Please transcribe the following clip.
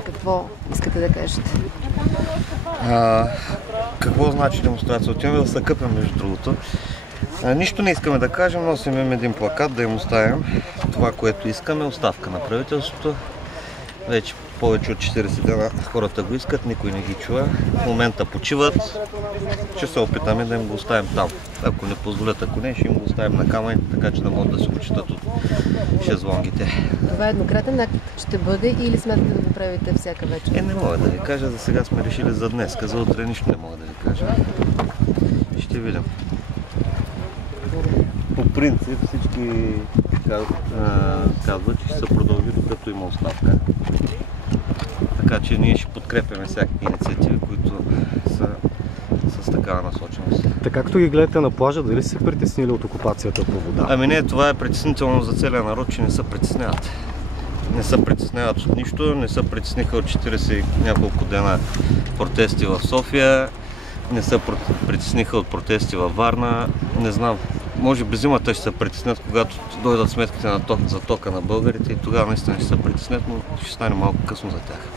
Какво искате да кажете? Какво значи демонстрация? Отиваме да се къпем, между другото. Нищо не искаме да кажем, носим един плакат, да им оставим това, което искаме, оставка на правителството. Вече повече от 40 дена хората го искат, никой не ги чува. В момента почиват, ще се опитаме да им го оставим там. Ако не позволят, ако не, ще им го оставим на камъни, така че да могат да се почитат от шезлонгите. Това еднократен акт ще бъде или смятате да го правите всяка вечер? Не мога да ви кажа, за сега сме решили за днес. За утре нищо не мога да ви кажа. Ще видим. По принцип всички казват, че ще се продължи докато има оставка. Така че ние ще подкрепяме всякакви инициативи, които са с такава насоченост. Така както ги гледате на плажа, дали се притеснили от окупацията по вода? Ами не, това е притеснително за целия народ, че не се притесняват. Не се притесняват от нищо, не се притесниха от 40 и няколко дена протести в София, не се притесниха от протести във Варна, не знам. Може би зимата ще се притеснят, когато дойдат сметките за тока на българите и тогава наистина ще се притеснят, но ще стане малко късно за тях.